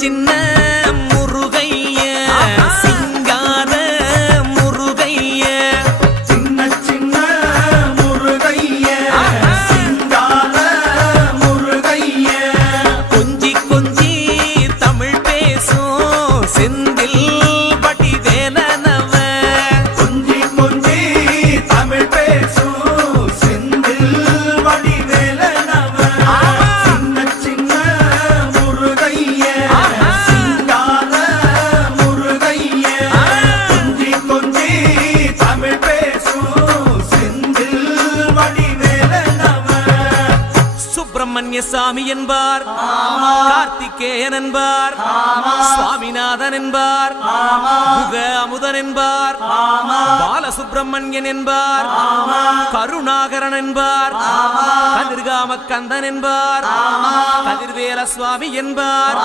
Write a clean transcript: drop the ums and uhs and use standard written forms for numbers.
சின்ன முருகைய சிங்கார முருகைய சின்ன முருகைய சிங்கார முருகைய கொஞ்சி கொஞ்சி தமிழ் பேசும் செந்தில் வடிவேலனவ கொஞ்சி கொஞ்சி தமிழ் பேசும் செந்தில் வடிவேலனவ சின்ன முருகைய சிங்கார முருகைய கொஞ்சி கொஞ்சி தமிழ் பேசும் செந்தில் வடிவேலனவ சுப்பிரமணிய சாமி என்பார், கார்த்திகேயன் என்பார், சுவாமிநாதன் என்பார், முக அமுதன் என்பார், பாலசுப்பிரமணியன் என்பார், கருணாகரன் என்பார், கதிர்காம கந்தன் என்பார், கதிர்வேல சுவாமி என்பார்.